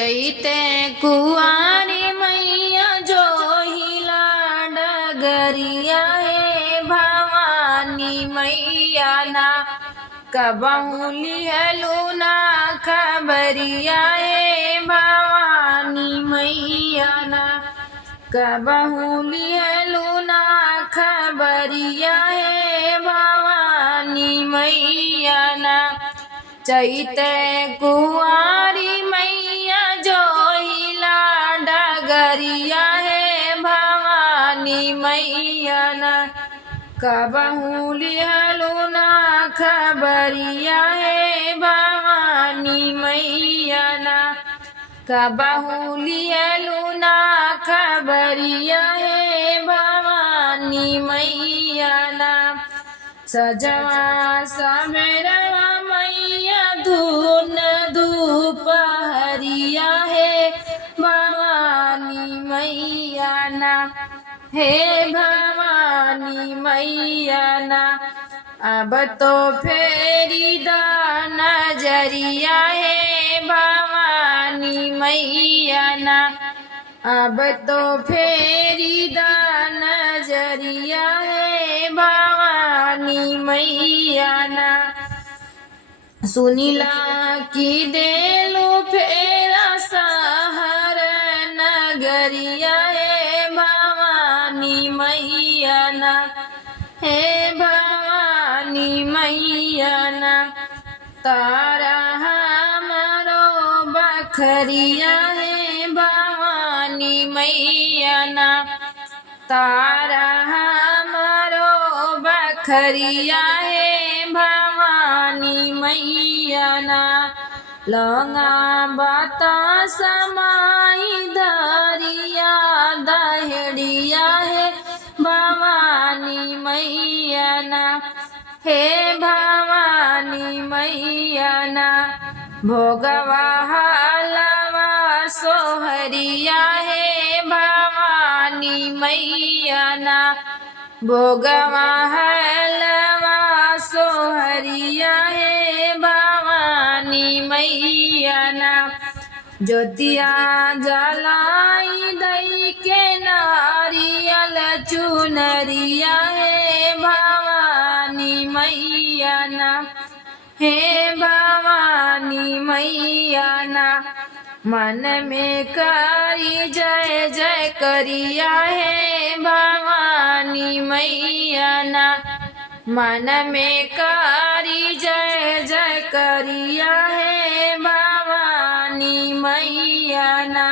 चैते कुआरी मैया जो हिला डगरिया है भवानी मैया ना कबहू लिहलू ना खबरिया है भवानी मैया ना कबहू लिहलू ना खबरिया है भवानी मैया ना चैते कुआरी मैया जो हिला डगरिया है भवानी मैया ना कबहू लिहलू ना खबरिया है भवानी मैया ना कबहू लिहलू ना खबरिया है भवानी मैया ना सजवा समेरवा मैया धून धूपहरिया है भवानी मैया ना हे भवानी मैया ना अब तो फेरी दा नजरिया है भवानी मैया ना अब तो फेरी दा नजरिया है भवानी मैया ना सुनीला की देलो फेरा सहर नगरिया है भवानी मैया ना हे भवानी मैया ना तारा हमारो बखरिया है भवानी मैया ना तारा हमारो बखरिया है भवानी मैया ना लंगा बाता समाई दरिया दहड़िया है भवानी मैया ना हे भवानी मैया ना भोगवा हलवा सोहरिया है भवानी मैया ना भोगवा हलवा सोहरिया है भवानी मैया ना ज्योतिया जलाई दई के नारियल चुनरिया है भवानी मैया ना हे भवानी मैया ना मन में करी जय जय करिया है भवानी मैया ना मन में करी जय जय करिया है भवानी मैया ना।